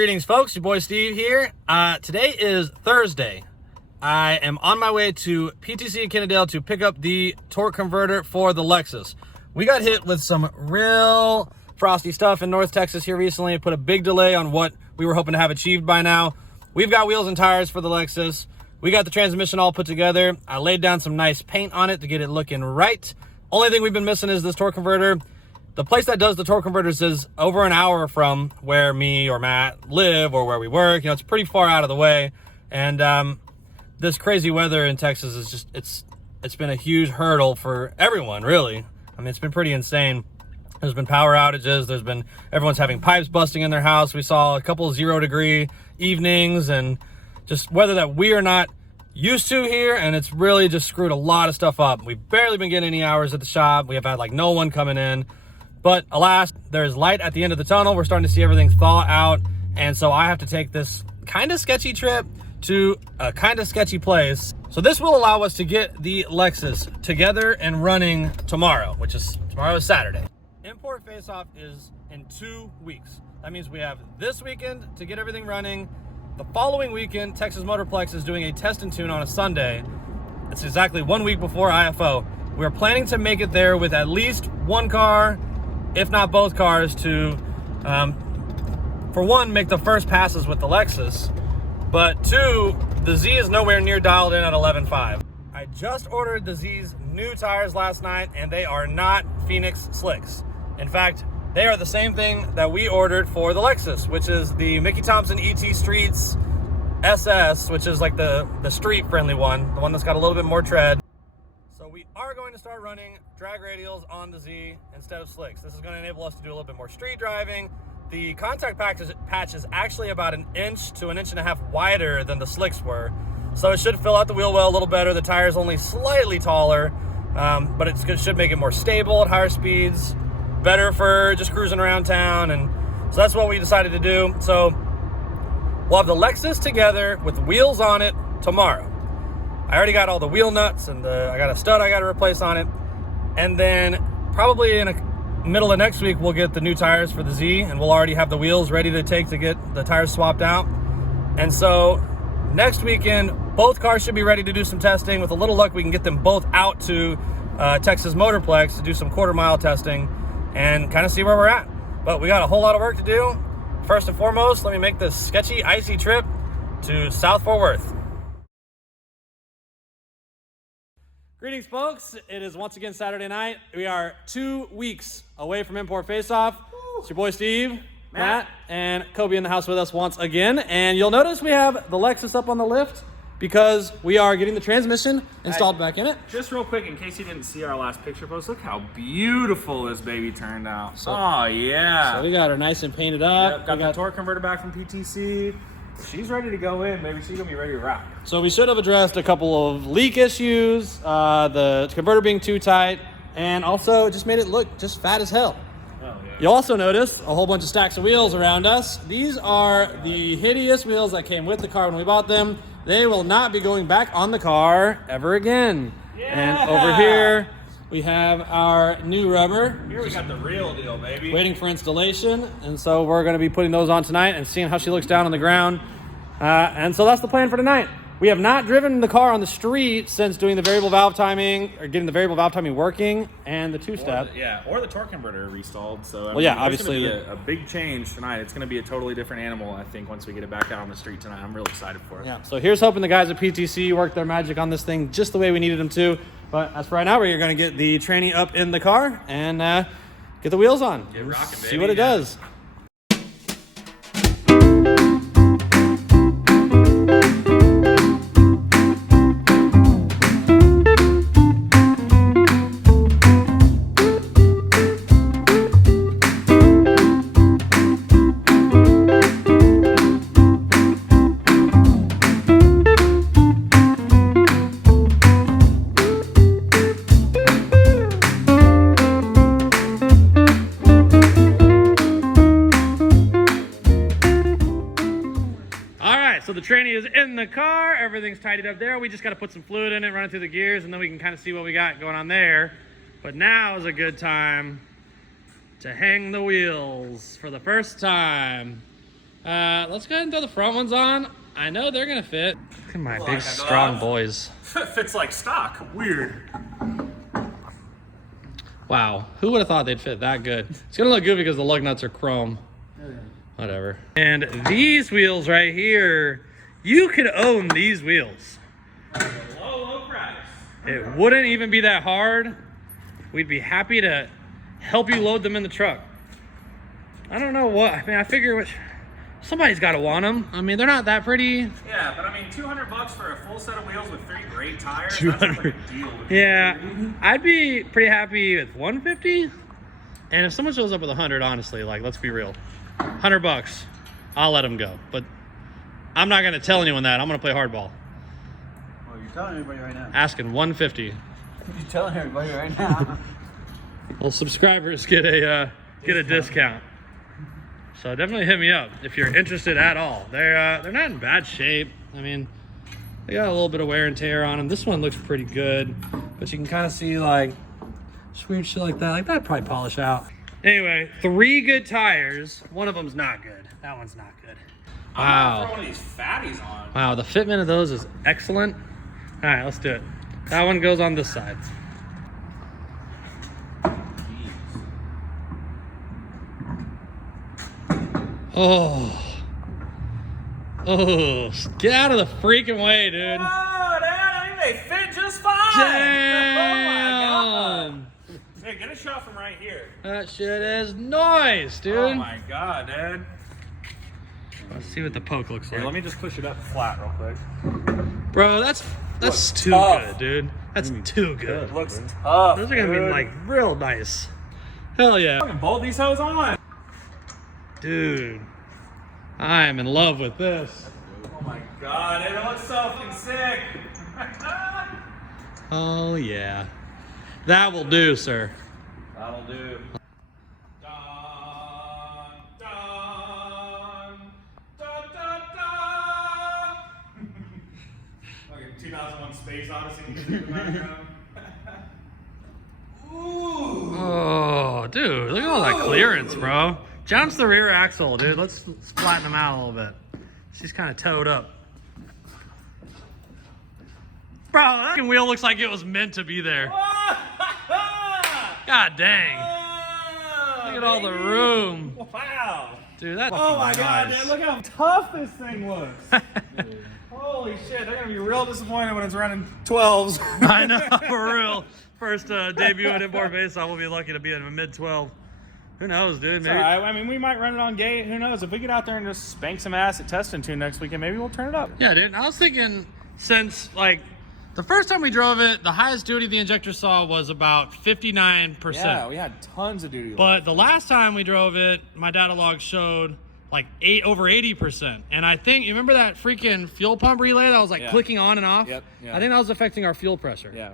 Greetings, folks. Your boy Steve here. Today is Thursday. I am on my way to PTC in Kennedale to pick up the torque converter for the Lexus. We got hit with some real frosty stuff in North Texas here recently. It put a big delay on what we were hoping to have achieved by now. We've got wheels and tires for the Lexus. We got the transmission all put together. I laid down some nice paint on it to get it looking right. Only thing we've been missing is this torque converter. The place that does the torque converters is over an hour from where me or Matt live or where we work. You know, it's pretty far out of the way. And this crazy weather in Texas is just, it's been a huge hurdle for everyone, really. I mean, it's been pretty insane. There's been power outages. Everyone's having pipes busting in their house. We saw a couple 0-degree evenings and just weather that we are not used to here. And it's really just screwed a lot of stuff up. We've barely been getting any hours at the shop. We have had like no one coming in. But alas, there's light at the end of the tunnel. We're starting to see everything thaw out. And so I have to take this kind of sketchy trip to a kind of sketchy place. So this will allow us to get the Lexus together and running tomorrow, tomorrow is Saturday. Import face-off is in 2 weeks. That means we have this weekend to get everything running. The following weekend, Texas Motorplex is doing a test and tune on a Sunday. It's exactly 1 week before IFO. We're planning to make it there with at least one car, if not both cars, to, for one, make the first passes with the Lexus, but two, the Z is nowhere near dialed in at 11.5. I just ordered the Z's new tires last night, and they are not Phoenix Slicks. In fact, they are the same thing that we ordered for the Lexus, which is the Mickey Thompson ET Streets SS, which is like the street-friendly one, the one that's got a little bit more tread. So we are going to start running drag radials on the Z instead of slicks. This is going to enable us to do a little bit more street driving. The contact patch is actually about 1 inch to 1.5 inches wider than the slicks were. So it should fill out the wheel well a little better. The tire's only slightly taller, but it should make it more stable at higher speeds, better for just cruising around town. And so that's what we decided to do. So we'll have the Lexus together with wheels on it tomorrow. I already got all the wheel nuts and I got a stud I got to replace on it. And then probably in the middle of next week, we'll get the new tires for the Z, and we'll already have the wheels ready to take to get the tires swapped out. And so next weekend, both cars should be ready to do some testing. With a little luck, we can get them both out to Texas Motorplex to do some quarter-mile testing and kind of see where we're at. But we got a whole lot of work to do. First and foremost, let me make this sketchy, icy trip to South Fort Worth. Greetings, folks. It is once again Saturday night. We are 2 weeks away from Import Face-Off. It's your boy Steve, Matt, and Kobe in the house with us once again. And you'll notice we have the Lexus up on the lift because we are getting the transmission installed back in it. Just real quick, in case you didn't see our last picture post, look how beautiful this baby turned out. Oh, yeah. So we got her nice and painted up. Yep, got the torque converter back from PTC. She's ready to go in. Maybe she's going to be ready to rock. So we should have addressed a couple of leak issues, the converter being too tight, and also it just made it look just fat as hell. Oh, yeah. You'll also notice a whole bunch of stacks of wheels around us. These are the hideous wheels that came with the car when we bought them. They will not be going back on the car ever again. Yeah. And over here, we have our new rubber. Here we got the real deal, baby. Waiting for installation. And so we're going to be putting those on tonight and seeing how she looks down on the ground. And so that's the plan for tonight. We have not driven the car on the street since doing the variable valve timing, or getting the variable valve timing working, and the two-step. Or the torque converter restalled. So obviously it's going to be a big change tonight. It's going to be a totally different animal, I think, once we get it back out on the street tonight. I'm really excited for it. Yeah. So here's hoping the guys at PTC work their magic on this thing just the way we needed them to. But as for right now, we're going to get the tranny up in the car and get the wheels on. Get rocking, baby. See what it does. So the tranny is in the car. Everything's tidied up there. We just got to put some fluid in it, run it through the gears, and then we can kind of see what we got going on there. But now is a good time to hang the wheels for the first time. Let's go ahead and throw the front ones on. I know they're gonna fit. Look at my Look, big, strong boys. Fits like stock. Weird. Wow, who would have thought they'd fit that good? It's gonna look good because the lug nuts are chrome. Whatever. And these wheels right here, you could own these wheels. Low price. It wouldn't even be that hard. We'd be happy to help you load them in the truck. I don't know what, I mean, I figure somebody's got to want them. I mean, they're not that pretty. Yeah, but I mean, $200 for a full set of wheels with 3 great tires. That's a pretty deal. Yeah, I'd be pretty happy with 150. And if someone shows up with 100, honestly, like, let's be real, $100, I'll let them go. But I'm not going to tell anyone that. I'm going to play hardball. Well, you're telling everybody right now. Asking 150. You're telling everybody right now. Well, subscribers get a discount. So definitely hit me up if you're interested at all. They're not in bad shape. I mean, they got a little bit of wear and tear on them. This one looks pretty good, but you can kind of see like weird shit like that. Like that probably polish out. Anyway, 3 good tires. One of them's not good. That one's not good. I'm gonna throw one of these fatties on. Wow, the fitment of those is excellent. All right, let's do it. That one goes on this side. Oh, get out of the freaking way, dude. Oh, I think they fit just fine. Damn. Oh, my God. Hey, get a shot from right here. That shit is nice, dude. Oh, my God, dude. Let's see what the poke looks like. Here, let me just push it up flat real quick. Bro, that's too tough. good, dude. That's too good. It looks tough. Those are going to be, like, real nice. Hell yeah. Fucking bolt these hoes on. Dude, I am in love with this. Oh my God, it looks so fucking sick. Oh yeah, that will do, sir. That'll do. Dun, dun, dun, dun, dun. Like a 2001 Space Odyssey in the background. Ooh. Oh, dude, look at all that clearance, bro. Jounce the rear axle, dude. Let's flatten them out a little bit. She's kind of towed up. Bro, that fucking wheel looks like it was meant to be there. God dang. Look at all the room. Wow. Dude, that's Oh my God, nice. dude, look how tough this thing looks. Holy shit, they're gonna be real disappointed when it's running 12s. I know, for real. First debut at Import Base, I will be lucky to be in a mid-12. Who knows, dude? Maybe. I mean, we might run it on gate. Who knows? If we get out there and just spank some ass at Test and Tune next weekend, maybe we'll turn it up. Yeah, dude. I was thinking since, like, the first time we drove it, the highest duty the injector saw was about 59%. Yeah, we had tons of duty. But the last time we drove it, my data log showed like over 80%. And I think, you remember that freaking fuel pump relay that was like clicking on and off? Yep. Yeah. I think that was affecting our fuel pressure. Yeah.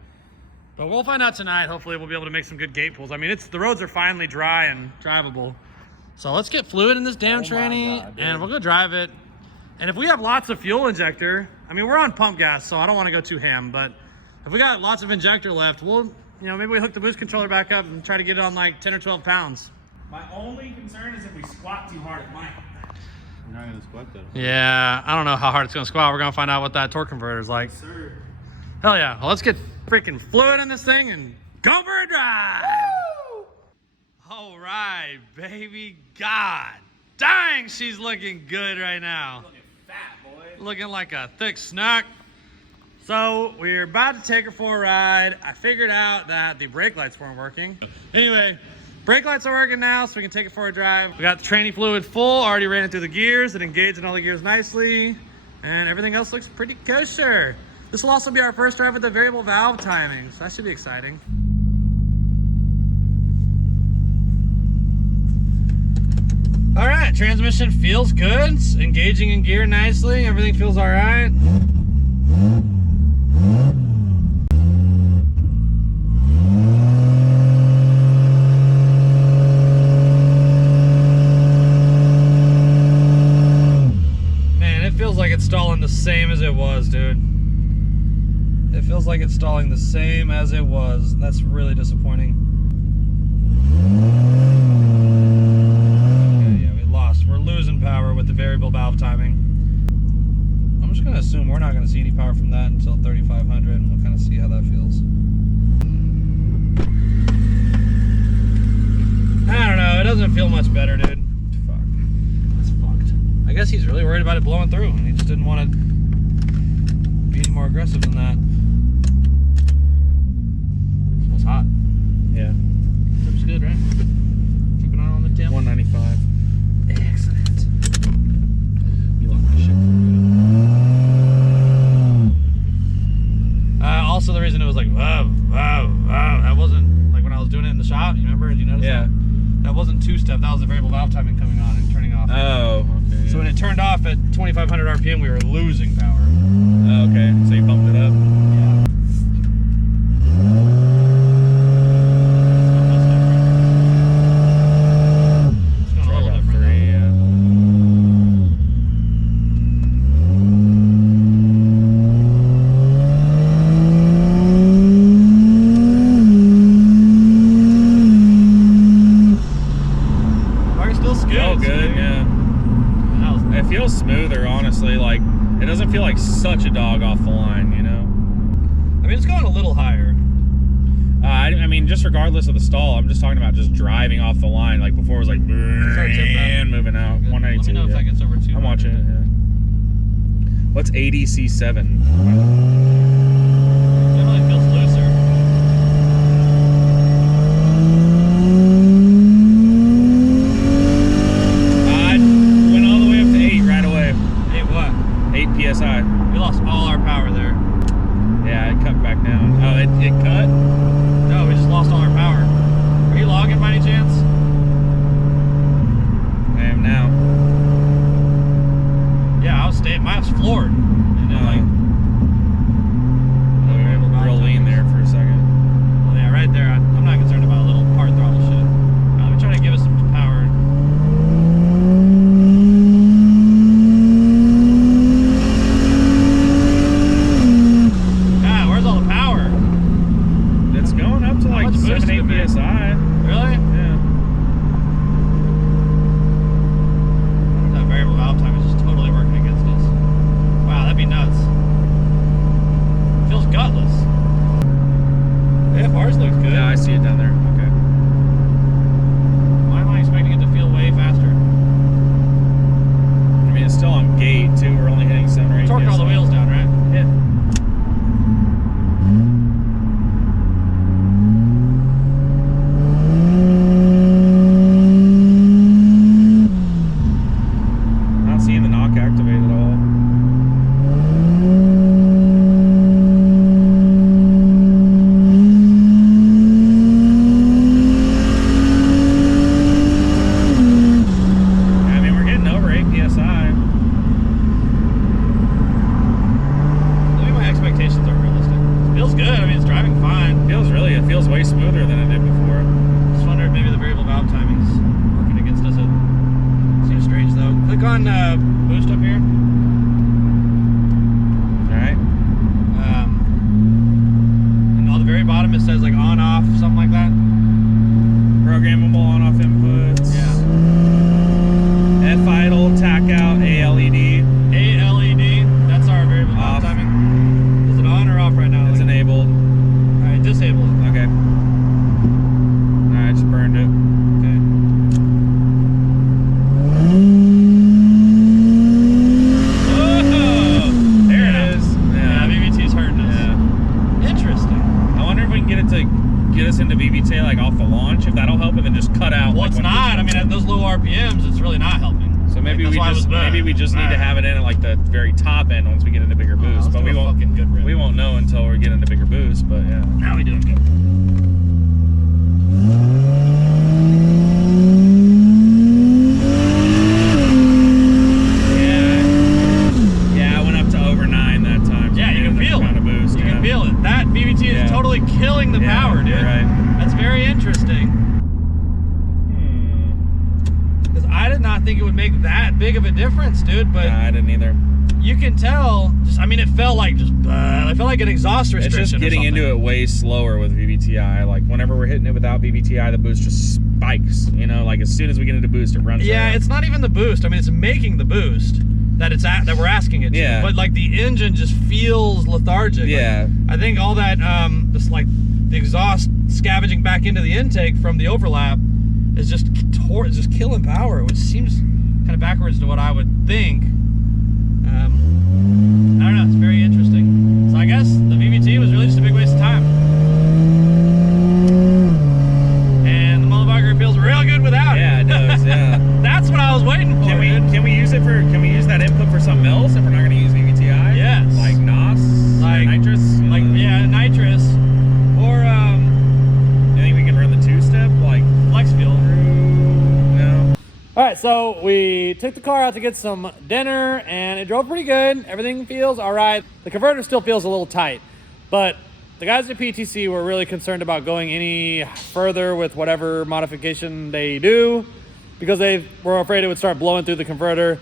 But we'll find out tonight. Hopefully we'll be able to make some good gate pulls. I mean, the roads are finally dry and drivable. So let's get fluid in this damn tranny and we'll go drive it. And if we have lots of fuel injector, I mean, we're on pump gas, so I don't want to go too ham, but if we got lots of injector left, we'll, maybe we hook the boost controller back up and try to get it on like 10 or 12 pounds. My only concern is if we squat too hard, it might. We're not going to squat though. Yeah, I don't know how hard it's going to squat. We're going to find out what that torque converter is like. Sir. Hell yeah. Well, let's get freaking fluid in this thing and go for a drive. Woo! All right, baby. God dang, she's looking good right now. Looking fat, boy. Looking like a thick snack. So we're about to take her for a ride. I figured out that the brake lights weren't working. Anyway, brake lights are working now, so we can take it for a drive. We got the tranny fluid full, already ran it through the gears. It engaged in all the gears nicely, and everything else looks pretty kosher. This will also be our first drive with the variable valve timing, so that should be exciting. All right, transmission feels good. It's engaging in gear nicely. Everything feels all right. Man, it feels like it's stalling the same as it was, dude. It feels like it's stalling the same as it was. That's really disappointing. Okay, yeah, we lost. We're losing power with with the variable valve timing. I'm just gonna assume we're not gonna see any power from that until 3,500, and we'll kind of see how that feels. I don't know, it doesn't feel much better, dude. Fuck. That's fucked. I guess he's really worried about it blowing through, and he just didn't want to be any more aggressive than that. It smells hot. Yeah. Looks good, right? Keep an eye on the temp. 195. Excellent. You lock my shit. Also, the reason it was like, wow, that wasn't like when I was doing it in the shop. You remember? Did you notice Yeah. that? That wasn't two-step. That was the variable valve timing coming on and turning off. Oh, okay. So when it turned off at 2,500 RPM, we were losing power. Oh, okay. So you bumped it up. Yeah. It's going a little About different. 3, yeah. Oh, good, yeah. It feels smoother, honestly. Like, it doesn't feel like such a dog off the line, you know? I mean, it's going a little higher. I mean, just regardless of the stall, I'm just talking about just driving off the line. Like, before it was like, and moving out. 192. Let me know if that gets over 200. I'm watching it, yeah. What's ADC7? Generally feels looser. PSI. We lost all our power there. Yeah, it cut back down. Oh, it cut? No, we just lost all our power. Are you logging by any chance? I am now. Yeah, I was staying. Mine was floored. And then real lean there for a second. Well, yeah, right there. I'm not concerned about a little part throttle shit. Let me try to give us some power. Like 7-8 PSI. Really? Yeah. That variable valve time is just totally working against us. Wow, that'd be nuts. It feels gutless. The FRs looks good. Yeah, I see it down there. Okay. Why am I expecting it to feel way faster? I mean, it's still on gate too. We're only hitting 7 or 8 Torquing all the wheels down, right? Yeah. Seeing the knock activate at all. I mean, we're getting over 8 PSI. Maybe my expectations aren't realistic. It feels good. I mean, it's driving fine. It feels way smoother than it did before. Just wonder if maybe the variable valve timing's working against us. Seems strange though. Click on boost up here. Alright. And on the very bottom it says like on off, something like that. Programmable on off inputs. Yeah. F idle, tack out, ALED. ALED, that's our variable valve timing. Is it on or off right now? It's enabled. Alright, disable it. Okay. Alright, just burned it. Okay. Get us into VVT like off the launch, if that'll help, and then just cut out. Well, like, it's not. I mean, at those low RPMs, it's really not helping. So maybe like, we just need to have it in at like the very top end once we get into bigger boost. But we won't know until we get into bigger boost. But yeah. Now we doing good. Yeah, I went up to over 9 that time. So yeah, you can feel it. Boost, you can feel it. That VVT is totally killing the power, dude. Right. That's very interesting. Because I did not think it would make that big of a difference, dude. But I didn't either. you can tell, I mean, it felt like I felt like an exhaust restriction. It's just getting into it way slower with VVTi. Like whenever we're hitting it without VVTi, the boost just spikes. You know, like as soon as we get into boost, it runs. Yeah, out. it's not even the boost. I mean, it's making the boost that we're asking it to. Yeah. But like the engine just feels lethargic. Yeah. Like, I think all that just like the exhaust scavenging back into the intake from the overlap is just killing power, which seems kind of backwards to what I would think. I don't know, it's very interesting. So I guess the VVT was really just a big waste of time. And the motherfucker feels real good without it. Yeah, it does, yeah. That's what I was waiting for. Can we use that input for something else if we're not gonna use VVTi? Yes. Like NOS? Like nitrous? Like yeah, nitrous. Or you think we can run the two-step? Like flex fuel. No. All right, so we took the car out to get some dinner, and it drove pretty good. Everything feels all right. The converter still feels a little tight, but the guys at PTC were really concerned about going any further with whatever modification they do because they were afraid it would start blowing through the converter.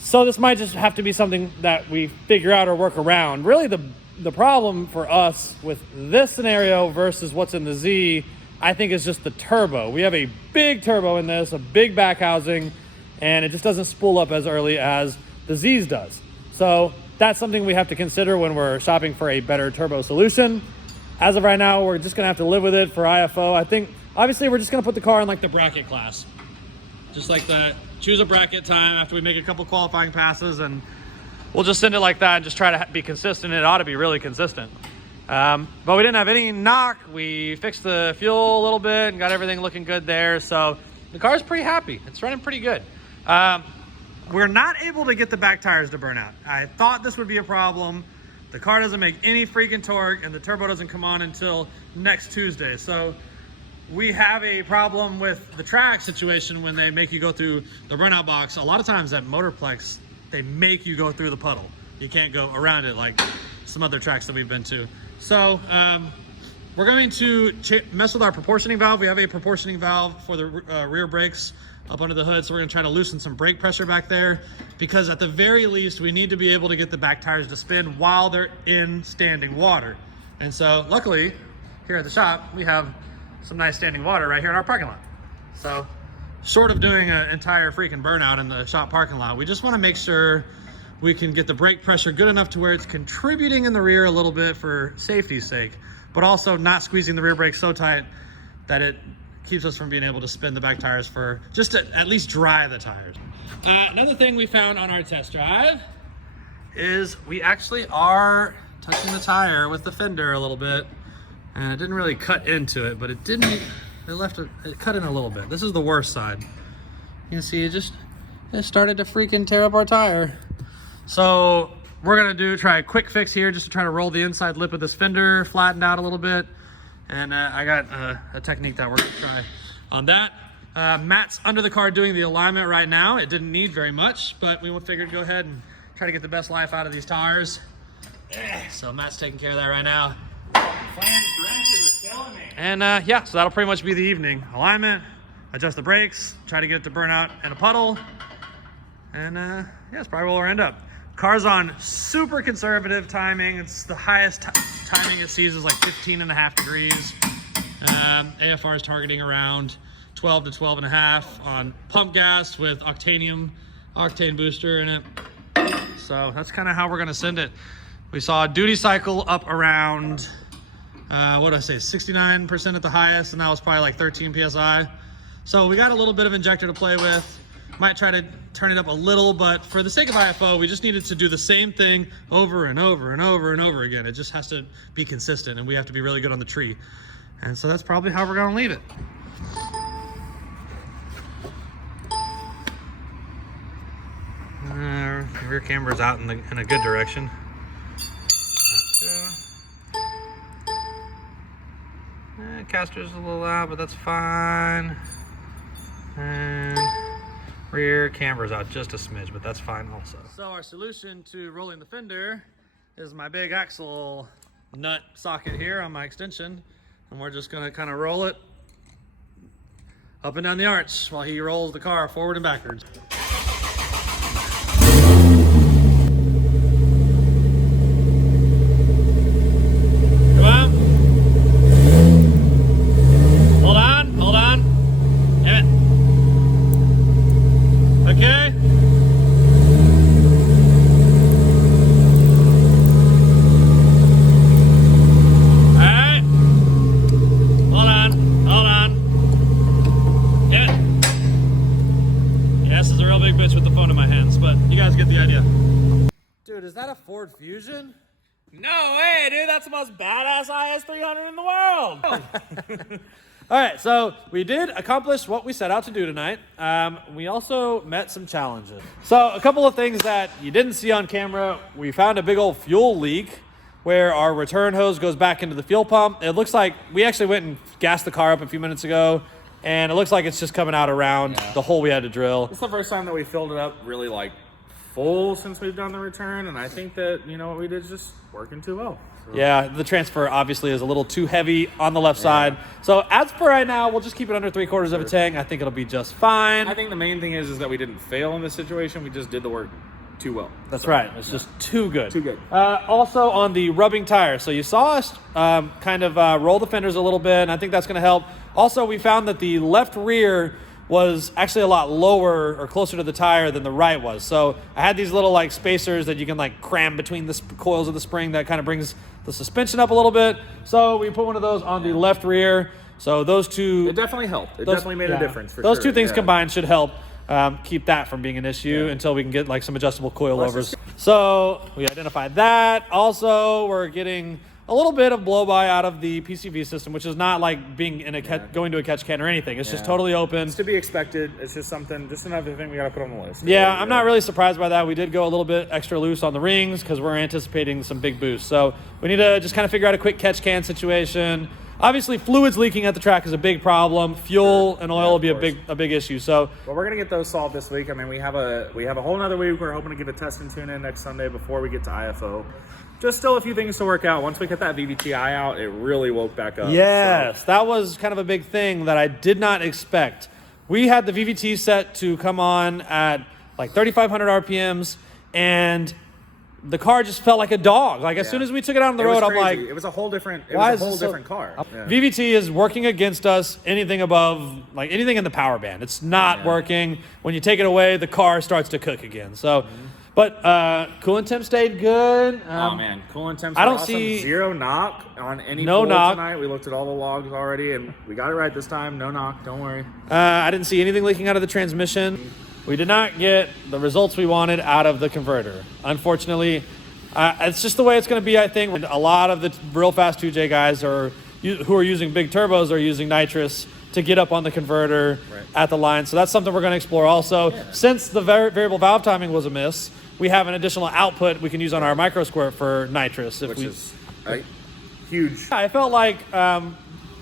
So this might just have to be something that we figure out or work around. Really, the problem for us with this scenario versus what's in the Z, I think, is just the turbo. We have a big turbo in this, a big back housing, and it just doesn't spool up as early as the Z's does. So that's something we have to consider when we're shopping for a better turbo solution. As of right now, we're just gonna have to live with it for IFO. I think, obviously, we're just gonna put the car in like the bracket class. Just like that, choose a bracket time after we make a couple qualifying passes, and we'll just send it like that and just try to be consistent. It ought to be really consistent. But we didn't have any knock. We fixed the fuel a little bit and got everything looking good there. So the car's pretty happy. It's running pretty good. We're not able to get the back tires to burn out. I thought this would be a problem. The car doesn't make any freaking torque, and the turbo doesn't come on until next Tuesday. So we have a problem with the track situation when they make you go through the burnout box. A lot of times at Motorplex, they make you go through the puddle. You can't go around it like some other tracks that we've been to. So we're going to mess with our proportioning valve. We have a proportioning valve for the rear brakes up under the hood. So we're gonna try to loosen some brake pressure back there, because at the very least, we need to be able to get the back tires to spin while they're in standing water. And so luckily here at the shop, we have some nice standing water right here in our parking lot. So short of doing an entire freaking burnout in the shop parking lot, we just wanna make sure we can get the brake pressure good enough to where it's contributing in the rear a little bit for safety's sake, but also not squeezing the rear brake so tight that it keeps us from being able to spin the back tires for just to at least dry the tires. Another thing we found on our test drive is we actually are touching the tire with the fender a little bit, and it didn't really cut into it, but it cut in a little bit. This is the worst side. You can see it started to freaking tear up our tire. So we're gonna try a quick fix here just to try to roll the inside lip of this fender, flattened out a little bit. And I got a technique that we're gonna try on that. Matt's under the car doing the alignment right now. It didn't need very much, but we figured go ahead and try to get the best life out of these tires. So Matt's taking care of that right now. Wrenches are killing me. And yeah, so that'll pretty much be the evening. Alignment, adjust the brakes, try to get it to burn out in a puddle. And yeah, that's probably where we'll end up. Car's on super conservative timing. It's the highest timing it sees is like 15.5 degrees. AFR is targeting around 12 to 12.5 on pump gas with octane booster in it. So that's kind of how we're gonna send it. We saw a duty cycle up around, what did I say, 69% at the highest, and that was probably like 13 PSI. So we got a little bit of injector to play with. Might try to turn it up a little, but for the sake of IFO, we just needed to do the same thing over and over and over and over again. It just has to be consistent, and we have to be really good on the tree. And so that's probably how we're gonna leave it. Rear camera's out in a good direction. Caster's a little out, but that's fine. And rear camber's out just a smidge, but that's fine also. So our solution to rolling the fender is my big axle nut socket here on my extension. And we're just gonna kind of roll it up and down the arch while he rolls the car forward and backwards. that a Ford Fusion? No way, dude. That's the most badass IS300 in the world. All right, so we did accomplish what we set out to do tonight. We also met some challenges. So a couple of things that you didn't see on camera. We found a big old fuel leak where our return hose goes back into the fuel pump. It looks like we actually went and gassed the car up a few minutes ago, and it looks like it's just coming out around the hole we had to drill. It's the first time that we filled it up really like full since we've done the return, and I think that, you know, what we did is just working too well. So. Yeah, the transfer obviously is a little too heavy on the left side. So as for right now, we'll just keep it under 3/4 of a tank. I think it'll be just fine. I think the main thing is that we didn't fail in this situation. We just did the work too well. That's right. It's just too good. Too good. Also on the rubbing tire. So you saw us kind of roll the fenders a little bit, and I think that's going to help. Also, we found that the left rear was actually a lot lower or closer to the tire than the right was. So I had these little like spacers that you can like cram between the coils of the spring that kind of brings the suspension up a little bit. So we put one of those on the left rear. So those two... It definitely helped. It definitely made a difference for those sure. two things combined should help keep that from being an issue until we can get like some adjustable coilovers. So we identified that. Also, we're getting a little bit of blow-by out of the PCV system, which is not like being in a going to a catch can or anything. It's just totally open. It's to be expected. It's just another thing we got to put on the list. Yeah, I'm not really surprised by that. We did go a little bit extra loose on the rings because we're anticipating some big boosts. So we need to just kind of figure out a quick catch can situation. Obviously, fluids leaking at the track is a big problem. Fuel and oil will be a big issue. So, well, we're gonna get those solved this week. I mean, we have a whole nother week. We're hoping to get a test and tune in next Sunday before we get to IFO. Just still a few things to work out. Once we get that VVT-I out, it really woke back up. Yes, that was kind of a big thing that I did not expect. We had the VVT set to come on at like 3,500 RPMs, and the car just felt like a dog. Like as soon as we took it out on the road, I'm like, it was a whole different, car. Yeah. VVT is working against us. Anything above, like anything in the power band, it's not working. When you take it away, the car starts to cook again. So, but coolant temp stayed good. Oh man, coolant temps. I don't awesome. see zero knock on any no pull knock tonight. We looked at all the logs already, and we got it right this time. No knock. Don't worry. I didn't see anything leaking out of the transmission. We did not get the results we wanted out of the converter. Unfortunately, it's just the way it's going to be, I think. A lot of the real fast 2J guys who are using big turbos are using nitrous to get up on the converter at the line. So that's something we're going to explore also. Yeah. Since the variable valve timing was a miss, we have an additional output we can use on our micro squirt for nitrous. Which is huge. I felt like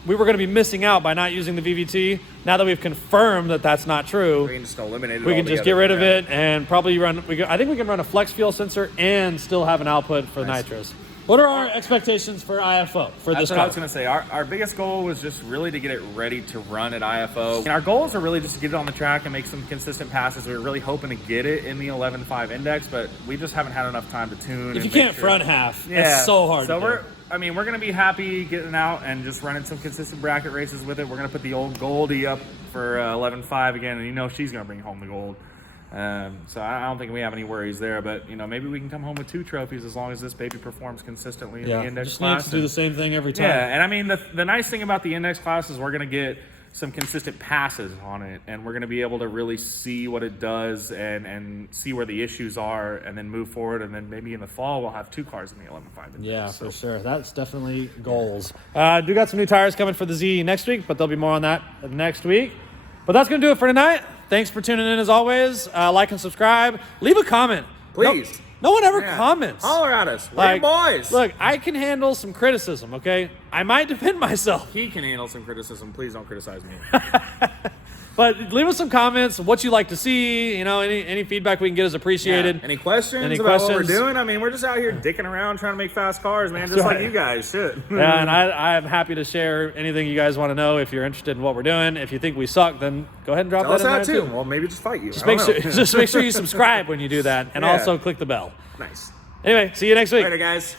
we were going to be missing out by not using the VVT. Now that we've confirmed that that's not true, we can just eliminate it. We can just get rid of it and probably run. I think we can run a flex fuel sensor and still have an output for nitrous. What are our expectations for IFO for this car? What I was going to say. Our biggest goal was just really to get it ready to run at IFO. And our goals are really just to get it on the track and make some consistent passes. We were really hoping to get it in the 11.5 index, but we just haven't had enough time to tune. If you can't front half, it's so hard to do. We're going to be happy getting out and just running some consistent bracket races with it. We're going to put the old Goldie up for 11.5 again, and you know she's going to bring home the gold. So I don't think we have any worries there, but you know, maybe we can come home with 2 trophies as long as this baby performs consistently in the index class. Just need to do the same thing every time. Yeah, and I mean, the nice thing about the index class is we're going to get some consistent passes on it, and we're going to be able to really see what it does and see where the issues are, and then move forward, and then maybe in the fall we'll have 2 cars in the 11.5. Yeah, for sure. That's definitely goals. Do got some new tires coming for the Z next week, but there'll be more on that next week. But that's going to do it for tonight. Thanks for tuning in as always. Like and subscribe. Leave a comment. Please. No one ever comments. Holler at us. We're your boys. Look, I can handle some criticism, okay? I might defend myself. He can handle some criticism. Please don't criticize me. But leave us some comments, what you like to see, you know, any feedback we can get is appreciated. Yeah. Any questions about what we're doing? I mean, we're just out here dicking around trying to make fast cars, man, just like you guys. Shit. Yeah, and I'm happy to share anything you guys want to know. If you're interested in what we're doing, if you think we suck, then go ahead and drop that in there too. Well, maybe just fight you. Just make sure you subscribe when you do that, and also click the bell. Nice. Anyway, see you next week. Later, guys.